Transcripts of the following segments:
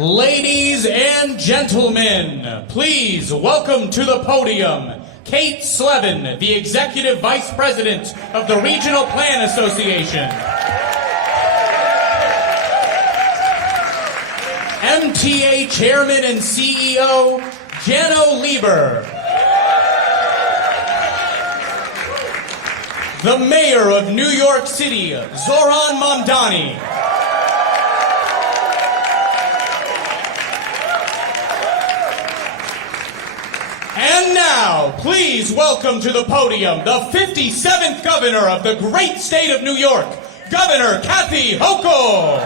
Ladies and gentlemen, please welcome to the podium Kate Slevin, the Executive Vice President of the Regional Plan Association. MTA Chairman and CEO, Jano Lieber. The Mayor of New York City, Zohran Mamdani. And now, please welcome to the podium the 57th Governor of the great state of New York, Governor Kathy Hochul.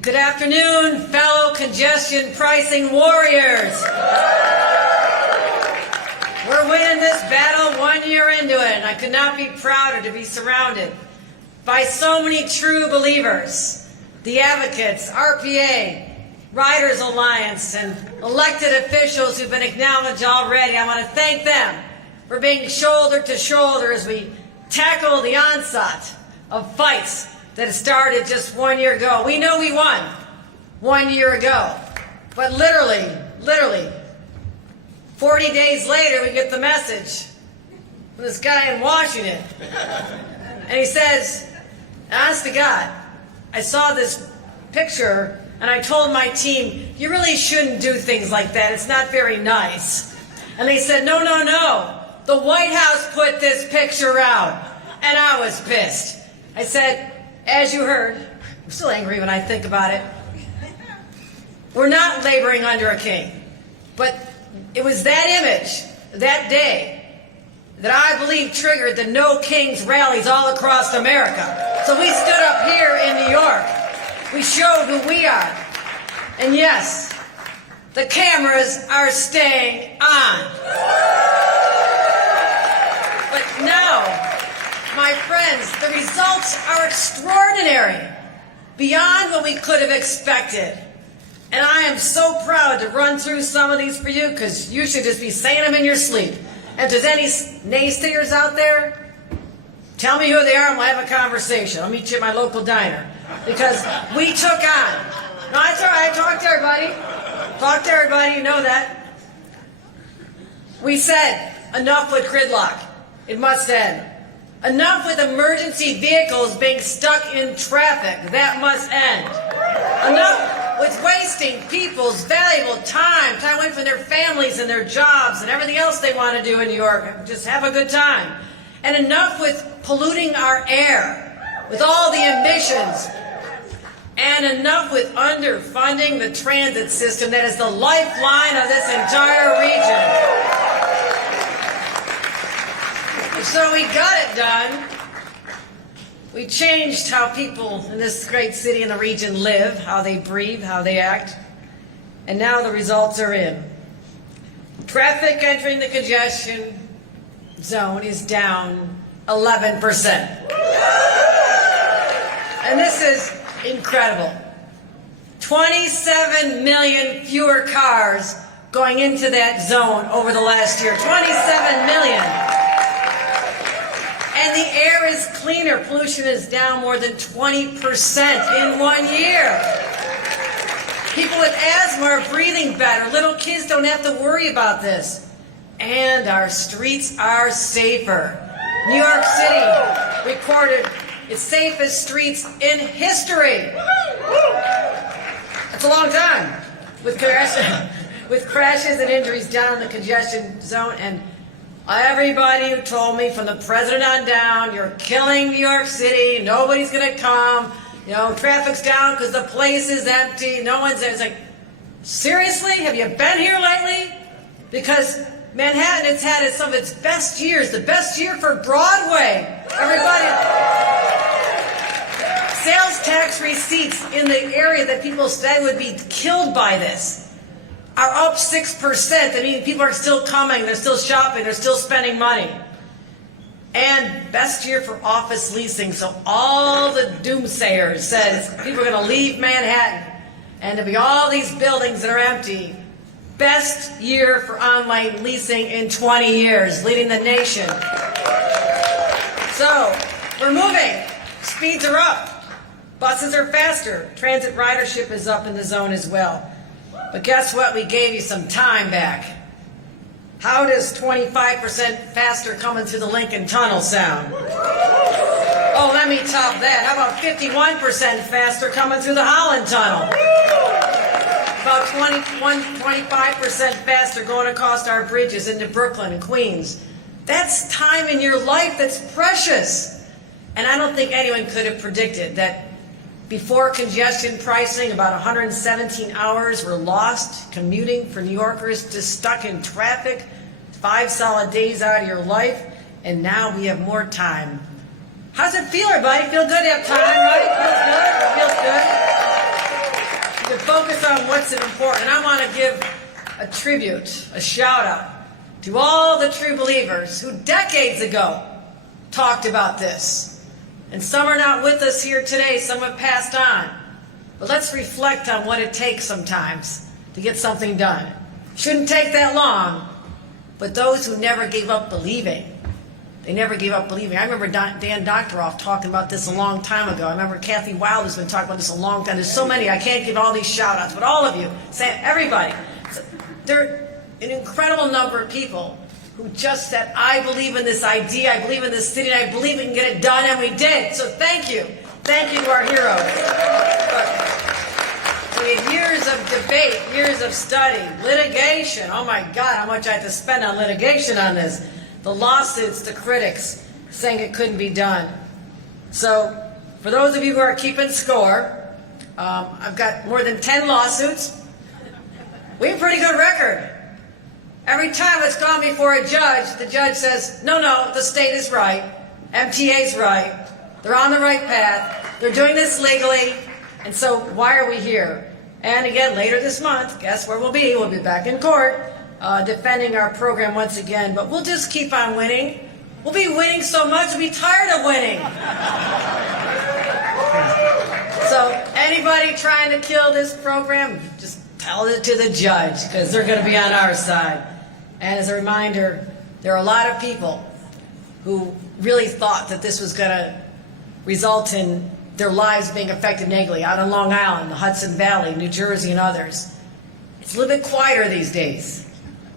Good afternoon, fellow congestion pricing warriors. We're winning this battle 1 year into it, and I could not be prouder to be surrounded by so many true believers, the advocates, RPA, Riders Alliance, and elected officials who've been acknowledged already. I want to thank them for being shoulder to shoulder as we tackle the onslaught of fights that started just 1 year ago. We know we won 1 year ago, but literally, 40 days later, we get the message from this guy in Washington. And he says, honest to God, I saw this picture and I told my team, you really shouldn't do things like that. It's not very nice. And they said, no. The White House put this picture out. And I was pissed. I said, as you heard, I'm still angry when I think about it. We're not laboring under a king. But it was that image, that day, that I believe triggered the No Kings rallies all across America. So we stood up here in New York. We showed who we are. And yes, the cameras are staying on. But now, my friends, the results are extraordinary, beyond what we could have expected. And I am so proud to run through some of these for you, because you should just be saying them in your sleep. And if there's any naysayers out there, tell me who they are and we'll have a conversation. I'll meet you at my local diner. Because we took on. No, that's all right. Talk to everybody. You know that. We said, enough with gridlock. It must end. Enough with emergency vehicles being stuck in traffic. That must end. Enough with wasting people's valuable time away from their families and their jobs and everything else they want to do in New York. Just have a good time. And enough with polluting our air, with all the emissions. And enough with underfunding the transit system that is the lifeline of this entire region. So we got it done. We changed how people in this great city and the region live, how they breathe, how they act. And now the results are in. Traffic entering the congestion zone is down 11%. And this is incredible. 27 million fewer cars going into that zone over the last year. 27 million. And the air is cleaner. Pollution is down more than 20% in 1 year. People with asthma are breathing better. Little kids don't have to worry about this. And our streets are safer. New York City recorded its safest streets in history. That's a long time. With crashes and injuries down in the congestion zone. And everybody who told me, from the president on down, you're killing New York City, nobody's going to come, traffic's down because the place is empty, no one's there. It's like, seriously? Have you been here lately? Because Manhattan has had some of its best years, the best year for Broadway. Everybody, sales tax receipts in the area that people said would be killed by this are up 6%. I mean, people are still coming, they're still shopping, they're still spending money. And best year for office leasing. So all the doomsayers said people are going to leave Manhattan and there'll be all these buildings that are empty. Best year for online leasing in 20 years, leading the nation. So, we're moving. Speeds are up. Buses are faster. Transit ridership is up in the zone as well. But guess what? We gave you some time back. How does 25% faster coming through the Lincoln Tunnel sound? Oh, let me top that. How about 51% faster coming through the Holland Tunnel? About 25% faster going across our bridges into Brooklyn and Queens. That's time in your life that's precious. And I don't think anyone could have predicted that before congestion pricing, about 117 hours were lost commuting for New Yorkers just stuck in traffic, 5 solid days out of your life, and now we have more time. How's it feel, everybody? Feel good to have time, right? Feels good? To focus on what's important. And I want to give a tribute, a shout out to all the true believers who decades ago talked about this. And some are not with us here today, some have passed on. But let's reflect on what it takes sometimes to get something done. Shouldn't take that long, but those who never gave up believing, they never gave up believing. I remember Dan Doctoroff talking about this a long time ago. I remember Kathy Wild has been talking about this a long time. There's so many, I can't give all these shout outs, but all of you, everybody. There are an incredible number of people who just said, I believe in this idea, I believe in this city, and I believe we can get it done, and we did. So thank you. Thank you to our heroes. So we had years of debate, years of study, litigation. Oh my God, how much I had to spend on litigation on this. The lawsuits, the critics saying it couldn't be done. So for those of you who are keeping score, I've got more than 10 lawsuits. We have a pretty good record. Every time it's gone before a judge, the judge says, no, the state is right, MTA's right, they're on the right path, they're doing this legally, and so why are we here? And again, later this month, guess where we'll be? We'll be back in court, defending our program once again, but we'll just keep on winning. We'll be winning so much, we'll be tired of winning. So anybody trying to kill this program, just tell it to the judge, because they're going to be on our side. And as a reminder, there are a lot of people who really thought that this was going to result in their lives being affected negatively out on Long Island, the Hudson Valley, New Jersey, and others. It's a little bit quieter these days.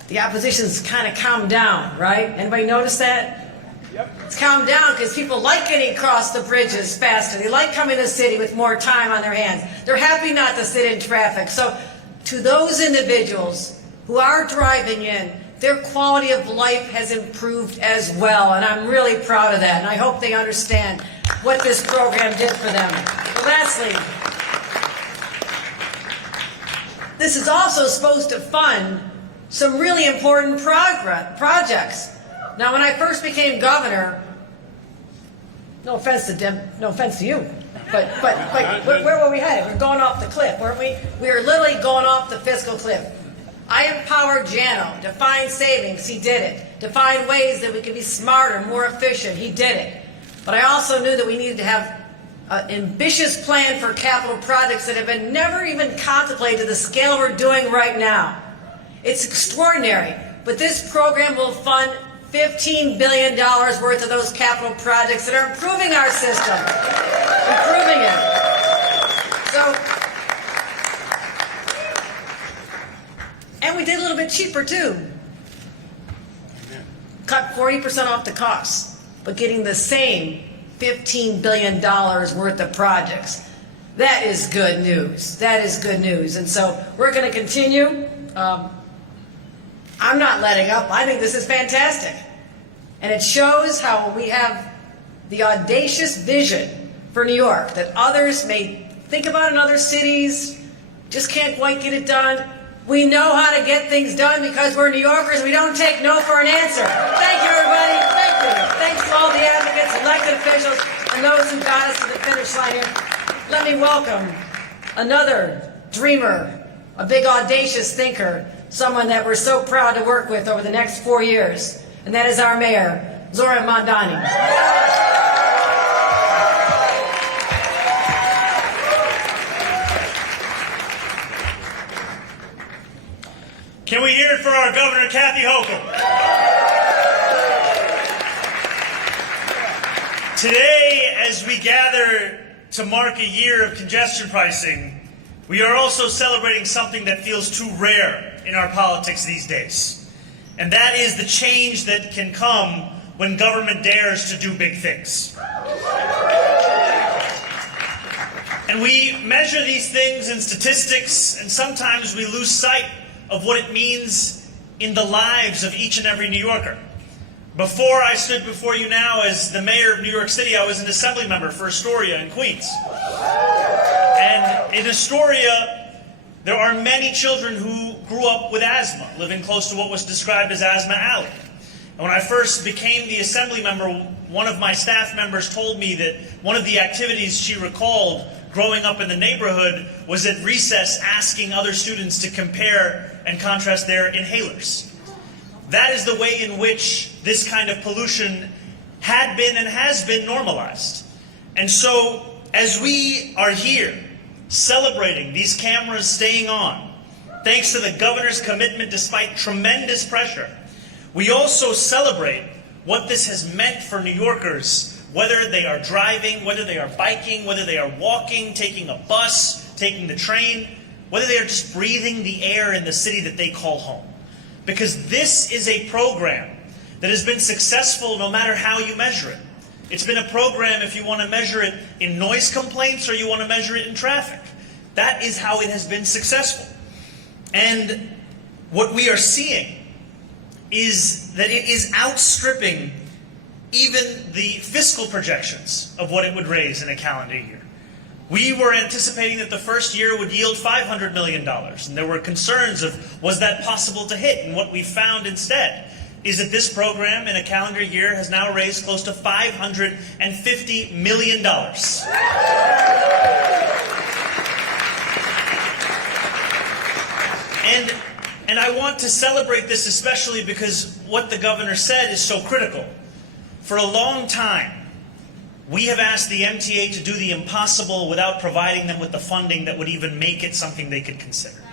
The opposition's kind of calmed down, right? Anybody notice that? Yep. It's calmed down because people like getting across the bridges faster. They like coming to the city with more time on their hands. They're happy not to sit in traffic. So to those individuals who are driving in, their quality of life has improved as well, and I'm really proud of that, and I hope they understand what this program did for them. But lastly, this is also supposed to fund some really important projects. Now, when I first became governor, no offense to you, but where were we headed? We were going off the cliff, weren't we? We were literally going off the fiscal cliff. I empowered Jano to find savings. He did it. To find ways that we could be smarter, more efficient. He did it. But I also knew that we needed to have an ambitious plan for capital projects that have been never even contemplated to the scale we're doing right now. It's extraordinary. But this program will fund $15 billion worth of those capital projects that are improving our system. Improving it. So, and we did a little bit cheaper too. Cut 40% off the costs, but getting the same $15 billion worth of projects. That is good news. That is good news. And so we're going to continue. I'm not letting up. I think this is fantastic. And it shows how we have the audacious vision for New York that others may think about in other cities, just can't quite get it done. We know how to get things done because we're New Yorkers. We don't take no for an answer. Thank you, everybody. Thank you. Thanks to all the advocates, elected officials, and those who got us to the finish line here. Let me welcome another dreamer, a big audacious thinker, someone that we're so proud to work with over the next 4 years, and that is our mayor, Zohran Mamdani. Can we hear it for our Governor, Kathy Hochul? Today, as we gather to mark a year of congestion pricing, we are also celebrating something that feels too rare in our politics these days. And that is the change that can come when government dares to do big things. And we measure these things in statistics, and sometimes we lose sight of what it means in the lives of each and every New Yorker. Before I stood before you now as the mayor of New York City, I was an assembly member for Astoria in Queens. And in Astoria, there are many children who grew up with asthma, living close to what was described as Asthma Alley. And when I first became the assembly member, one of my staff members told me that one of the activities she recalled growing up in the neighborhood was at recess asking other students to compare and contrast their inhalers. That is the way in which this kind of pollution had been and has been normalized. And so, as we are here celebrating these cameras staying on, thanks to the governor's commitment despite tremendous pressure, we also celebrate what this has meant for New Yorkers, whether they are driving, whether they are biking, whether they are walking, taking a bus, taking the train, whether they are just breathing the air in the city that they call home. Because this is a program that has been successful no matter how you measure it. It's been a program if you want to measure it in noise complaints or you want to measure it in traffic. That is how it has been successful. And what we are seeing is that it is outstripping even the fiscal projections of what it would raise in a calendar year. We were anticipating that the first year would yield $500 million, and there were concerns of, was that possible to hit? And what we found instead is that this program in a calendar year has now raised close to $550 million. And I want to celebrate this especially because what the governor said is so critical. For a long time, we have asked the MTA to do the impossible without providing them with the funding that would even make it something they could consider.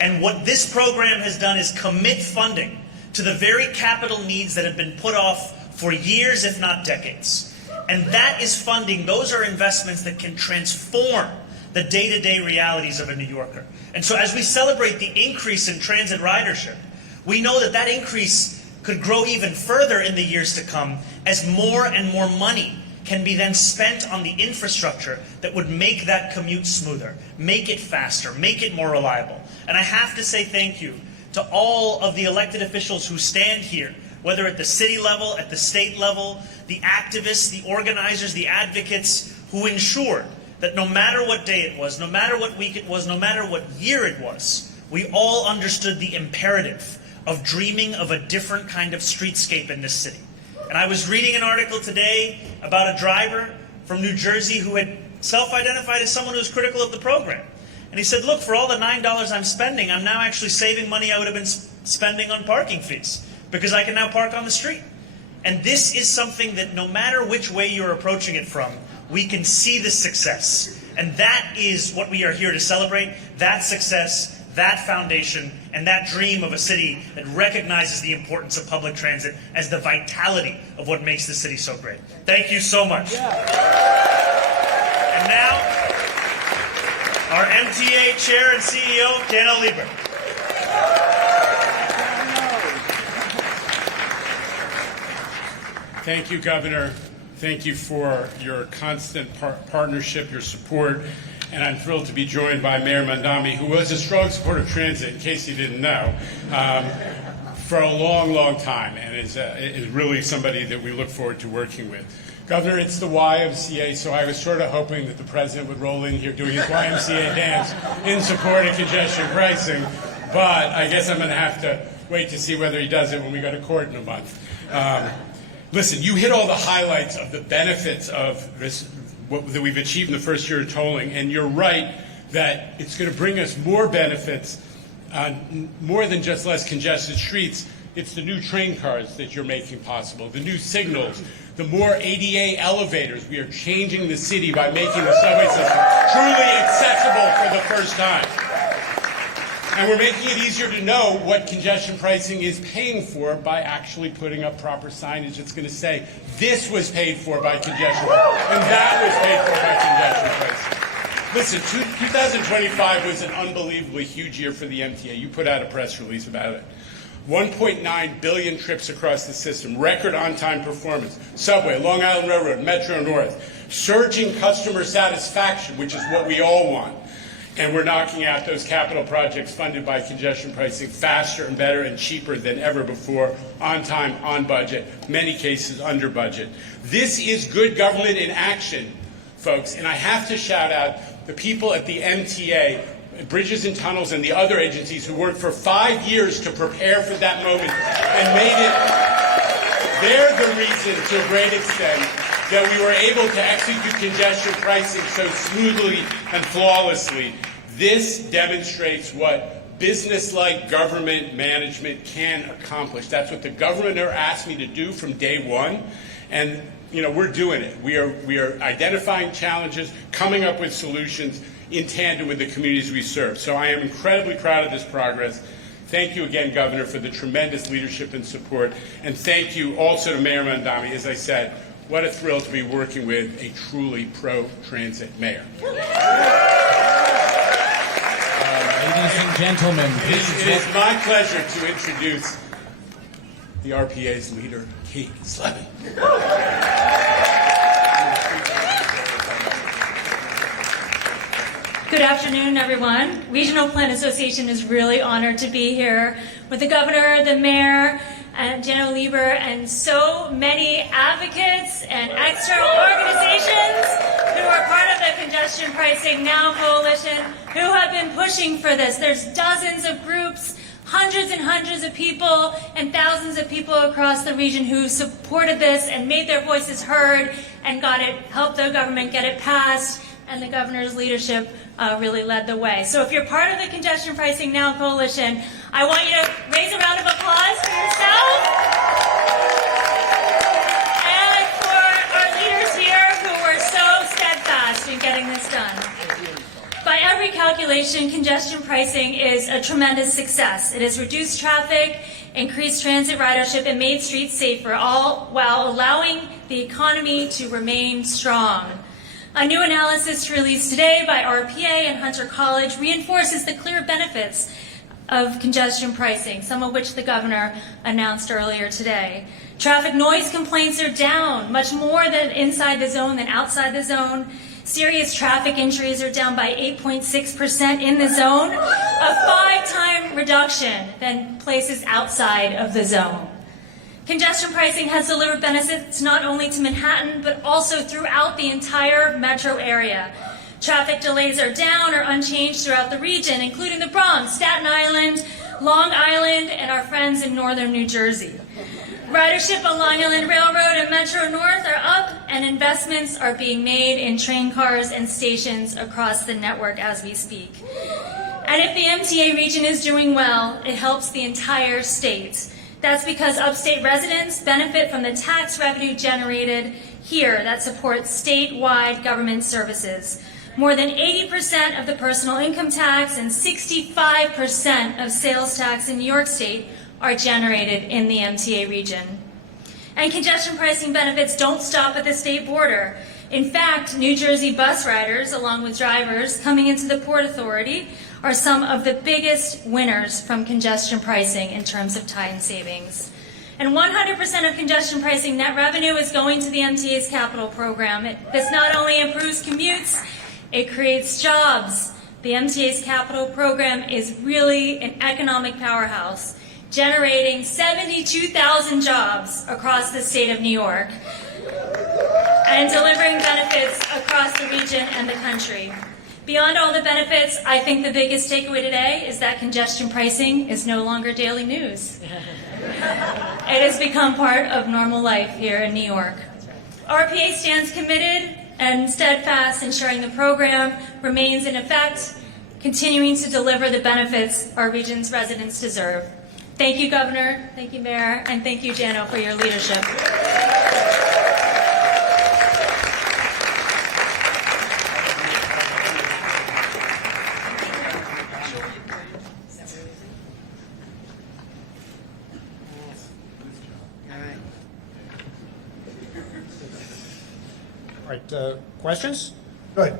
And what this program has done is commit funding to the very capital needs that have been put off for years, if not decades. And that is funding, those are investments that can transform the day-to-day realities of a New Yorker. And so as we celebrate the increase in transit ridership, we know that that increase could grow even further in the years to come as more and more money can be then spent on the infrastructure that would make that commute smoother, make it faster, make it more reliable. And I have to say thank you to all of the elected officials who stand here, whether at the city level, at the state level, the activists, the organizers, the advocates, who ensured that no matter what day it was, no matter what week it was, no matter what year it was, we all understood the imperative of dreaming of a different kind of streetscape in this city. And I was reading an article today about a driver from New Jersey who had self-identified as someone who was critical of the program. And he said, look, for all the $9 I'm spending, I'm now actually saving money I would have been spending on parking fees because I can now park on the street. And this is something that no matter which way you're approaching it from, we can see the success. And that is what we are here to celebrate, that success, that foundation, and that dream of a city that recognizes the importance of public transit as the vitality of what makes the city so great. Thank you so much. And now, our MTA Chair and CEO, Daniel Lieber. Thank you, Governor. Thank you for your constant partnership, your support. And I'm thrilled to be joined by Mayor Mamdani, who was a strong supporter of transit, in case you didn't know, for a long, long time, and is really somebody that we look forward to working with. Governor, it's the YMCA, so I was sort of hoping that the president would roll in here doing his YMCA dance in support of congestion pricing, but I guess I'm going to have to wait to see whether he does it when we go to court in a month. Listen, you hit all the highlights of the benefits of this that we've achieved in the first year of tolling, and you're right that it's going to bring us more benefits, more than just less congested streets. It's the new train cars that you're making possible, the new signals, the more ADA elevators. We are changing the city by making the subway system truly accessible for the first time. And we're making it easier to know what congestion pricing is paying for by actually putting up proper signage that's going to say, this was paid for by congestion, and that was paid for by congestion pricing. Listen, 2025 was an unbelievably huge year for the MTA. You put out a press release about it. 1.9 billion trips across the system, record on-time performance, subway, Long Island Railroad, Metro North, surging customer satisfaction, which is what we all want. And we're knocking out those capital projects funded by congestion pricing faster and better and cheaper than ever before, on time, on budget, many cases under budget. This is good government in action, folks, and I have to shout out the people at the MTA, Bridges and Tunnels, and the other agencies who worked for 5 years to prepare for that moment and made it. They're the reason, to a great extent, that we were able to execute congestion pricing so smoothly and flawlessly. This demonstrates what business-like government management can accomplish. That's what the governor asked me to do from day one, and we're doing it. We are identifying challenges, coming up with solutions in tandem with the communities we serve. So I am incredibly proud of this progress. Thank you again, Governor, for the tremendous leadership and support. And thank you also to Mayor Mamdani. As I said, what a thrill to be working with a truly pro-transit mayor. Ladies and gentlemen, It is my pleasure to introduce the RPA's leader, Kate Slevin. Good afternoon, everyone. Regional Plan Association is really honored to be here with the governor, the mayor, and General Lieber, and so many advocates and external organizations who are part of the Congestion Pricing Now Coalition who have been pushing for this. There's dozens of groups, hundreds and hundreds of people, and thousands of people across the region who supported this and made their voices heard and helped the government get it passed, and the governor's leadership really led the way. So if you're part of the Congestion Pricing Now Coalition, I want you to raise a round of applause for yourself and for our leaders here who were so steadfast in getting this done. By every calculation, congestion pricing is a tremendous success. It has reduced traffic, increased transit ridership, and made streets safer, all while allowing the economy to remain strong. A new analysis released today by RPA and Hunter College reinforces the clear benefits of congestion pricing, some of which the governor announced earlier today. Traffic noise complaints are down, much more than inside the zone than outside the zone. Serious traffic injuries are down by 8.6% in the zone, a 5-time reduction than places outside of the zone. Congestion pricing has delivered benefits not only to Manhattan, but also throughout the entire metro area. Traffic delays are down or unchanged throughout the region, including the Bronx, Staten Island, Long Island, and our friends in northern New Jersey. Ridership on Long Island Railroad and Metro North are up, and investments are being made in train cars and stations across the network as we speak. And if the MTA region is doing well, it helps the entire state. That's because upstate residents benefit from the tax revenue generated here that supports statewide government services. More than 80% of the personal income tax and 65% of sales tax in New York State are generated in the MTA region. And congestion pricing benefits don't stop at the state border. In fact, New Jersey bus riders, along with drivers coming into the Port Authority, are some of the biggest winners from congestion pricing in terms of time savings. And 100% of congestion pricing net revenue is going to the MTA's capital program. This not only improves commutes, it creates jobs. The MTA's capital program is really an economic powerhouse, generating 72,000 jobs across the state of New York and delivering benefits across the region and the country. Beyond all the benefits, I think the biggest takeaway today is that congestion pricing is no longer daily news. It has become part of normal life here in New York. RPA stands committed and steadfast, ensuring the program remains in effect, continuing to deliver the benefits our region's residents deserve. Thank you, Governor, thank you, Mayor, and thank you, Jano, for your leadership. right, questions? Good.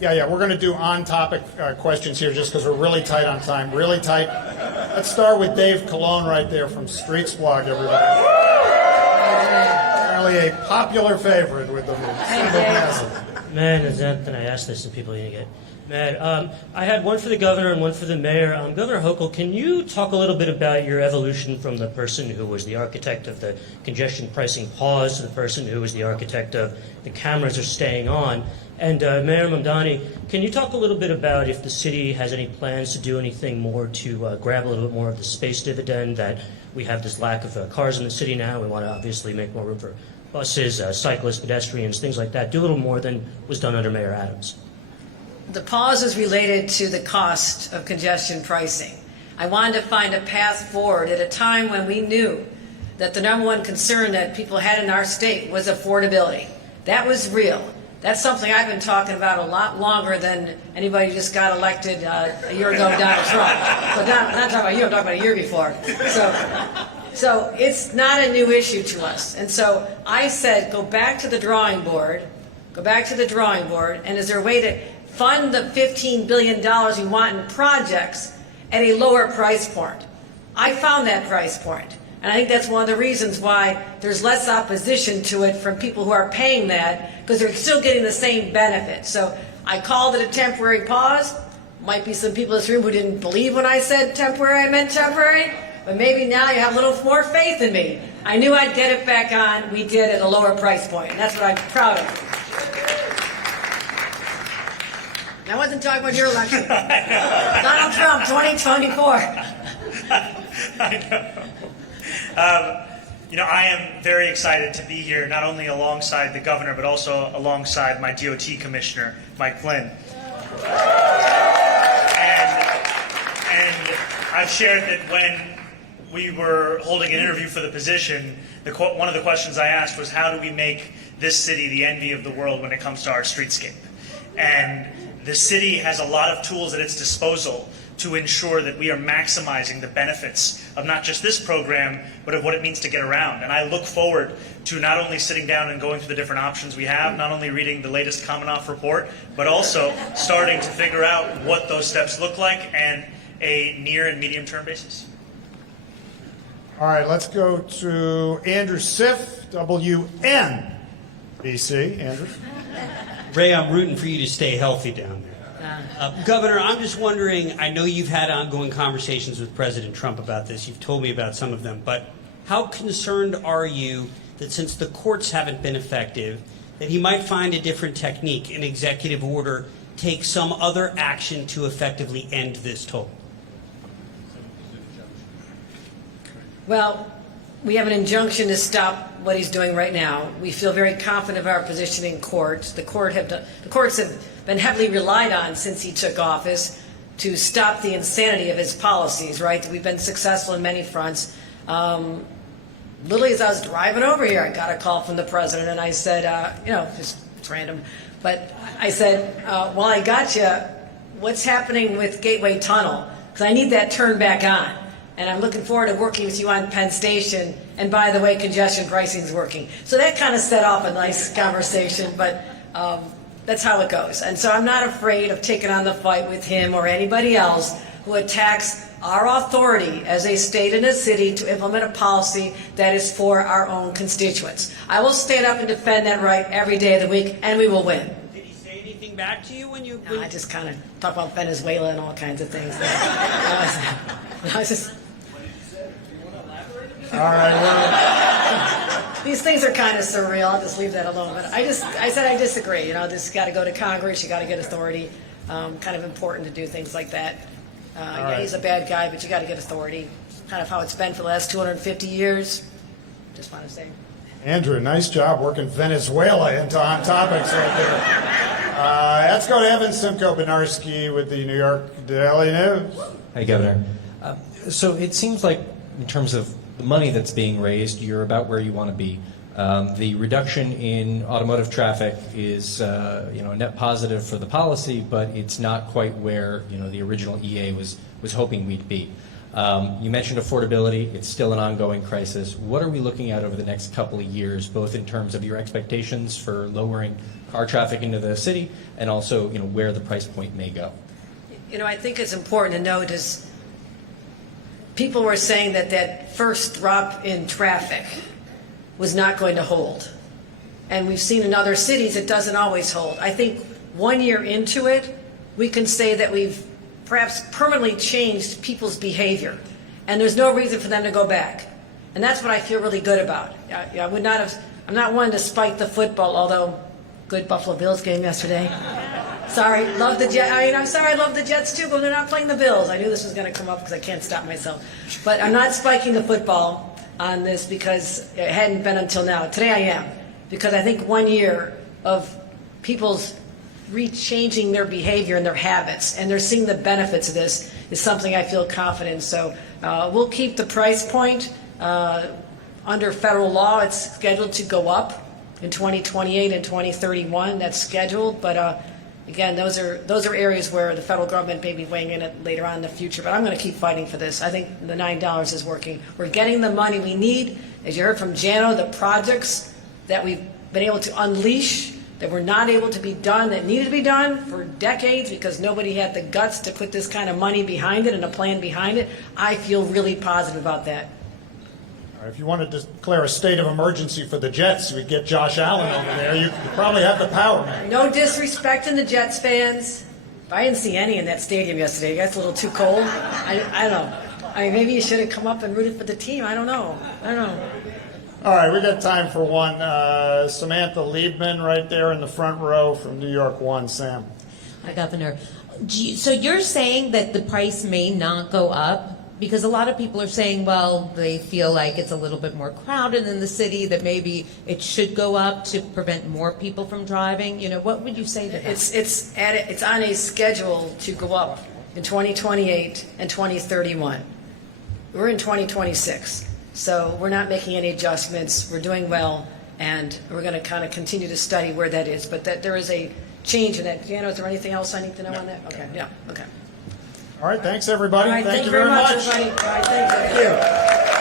Yeah, we're going to do on-topic questions here just because we're really tight on time, really tight. Let's start with Dave Colon right there from Streets Blog, everybody. Apparently a popular favorite with the Man, as Anthony, I asked this and people didn't get. Man, I had one for the governor and one for the mayor. Governor Hochul, can you talk a little bit about your evolution from the person who was the architect of the congestion pricing pause to the person who was the architect of the cameras are staying on? And Mayor Mamdani, can you talk a little bit about if the city has any plans to do anything more to grab a little bit more of the space dividend, that we have this lack of cars in the city now. We want to obviously make more room for buses, cyclists, pedestrians, things like that. Do a little more than was done under Mayor Adams. The pause is related to the cost of congestion pricing. I wanted to find a path forward at a time when we knew that the number one concern that people had in our state was affordability. That was real. That's something I've been talking about a lot longer than anybody who just got elected a year ago, Donald Trump. But not talking about you, I'm talking about a year before. So it's not a new issue to us. And so I said, go back to the drawing board, and is there a way to fund the $15 billion we want in projects at a lower price point? I found that price point. And I think that's one of the reasons why there's less opposition to it from people who are paying that, because they're still getting the same benefit. So I called it a temporary pause. Might be some people in this room who didn't believe when I said temporary, I meant temporary. But maybe now you have a little more faith in me. I knew I'd get it back on. We did at a lower price point. And that's what I'm proud of. I wasn't talking about your election. Donald Trump, 2024. I know. I am very excited to be here, not only alongside the governor, but also alongside my DOT commissioner, Mike Flynn. And I've shared that when we were holding an interview for the position, one of the questions I asked was, how do we make this city the envy of the world when it comes to our streetscape? And the city has a lot of tools at its disposal to ensure that we are maximizing the benefits of not just this program, but of what it means to get around. And I look forward to not only sitting down and going through the different options we have, not only reading the latest Commonwealth report, but also starting to figure out what those steps look like and a near and medium term basis. All right, let's go to Andrew Siff, WNBC. Andrew. Ray, I'm rooting for you to stay healthy down there. Governor, I'm just wondering, I know you've had ongoing conversations with President Trump about this. You've told me about some of them. But how concerned are you that since the courts haven't been effective, that he might find a different technique, an executive order, take some other action to effectively end this toll? Well, we have an injunction to stop what he's doing right now. We feel very confident of our position in courts. The courts have been heavily relied on since he took office to stop the insanity of his policies, right? We've been successful in many fronts. Literally, as I was driving over here, I got a call from the president, and I said, just it's random, but I said, well, I got you. What's happening with Gateway Tunnel? Because I need that turned back on. And I'm looking forward to working with you on Penn Station. And by the way, congestion pricing is working. So that kind of set off a nice conversation, but that's how it goes. And so I'm not afraid of taking on the fight with him or anybody else who attacks our authority as a state and a city to implement a policy that is for our own constituents. I will stand up and defend that right every day of the week, and we will win. Did he say anything back to you when you... No, I just kind of talk about Venezuela and all kinds of things. I was just... All right. These things are kind of surreal. I'll just leave that alone. But I said I disagree. This got to go to Congress. You got to get authority. Kind of important to do things like that. Yeah, he's a bad guy, but you got to get authority. Kind of how it's been for the last 250 years. Just want to say. Andrew, nice job working Venezuela into on topics right there. Let's go to Evan Simko-Benarski with the New York Daily News. Hi, Governor. So it seems like in terms of the money that's being raised, you're about where you want to be. The reduction in automotive traffic is a net positive for the policy, but it's not quite where the original EA was hoping we'd be. You mentioned affordability. It's still an ongoing crisis. What are we looking at over the next couple of years, both in terms of your expectations for lowering car traffic into the city and also, where the price point may go? I think it's important to note is people were saying that first drop in traffic was not going to hold. And we've seen in other cities it doesn't always hold. I think 1 year into it, we can say that we've perhaps permanently changed people's behavior. And there's no reason for them to go back. And that's what I feel really good about. I'm not one to spike the football, although good Buffalo Bills game yesterday. Sorry, love the Jets. I'm sorry, I love the Jets too, but they're not playing the Bills. I knew this was going to come up because I can't stop myself. But I'm not spiking the football on this because it hadn't been until now. Today I am, because I think 1 year of people's rechanging their behavior and their habits, and they're seeing the benefits of this, is something I feel confident in. So we'll keep the price point. Under federal law, it's scheduled to go up in 2028 and 2031. That's scheduled, but again, those are areas where the federal government may be weighing in it later on in the future. But I'm going to keep fighting for this. I think the $9 is working. We're getting the money we need. As you heard from Jano, the projects that we've been able to unleash that were not able to be done, that needed to be done for decades because nobody had the guts to put this kind of money behind it and a plan behind it. I feel really positive about that. All right, if you wanted to declare a state of emergency for the Jets, we'd get Josh Allen over there. You probably have the power, man. No disrespect to the Jets fans. I didn't see any in that stadium yesterday. That's a little too cold. I don't know. Maybe you should have come up and rooted for the team. I don't know. All right, we got time for one. Samantha Liebman right there in the front row from New York 1. Sam. Hi, Governor. So you're saying that the price may not go up? Because a lot of people are saying, well, they feel like it's a little bit more crowded in the city, that maybe it should go up to prevent more people from driving. What would you say to that? It's on a schedule to go up in 2028 and 2031. We're in 2026. So we're not making any adjustments. We're doing well, and we're going to kind of continue to study where that is. But that there is a change in that. Jano, is there anything else I need to know on that? Okay, yeah, okay. All right, thanks, everybody. All right, thank you very much. Everybody. All right, thank you. Thank you.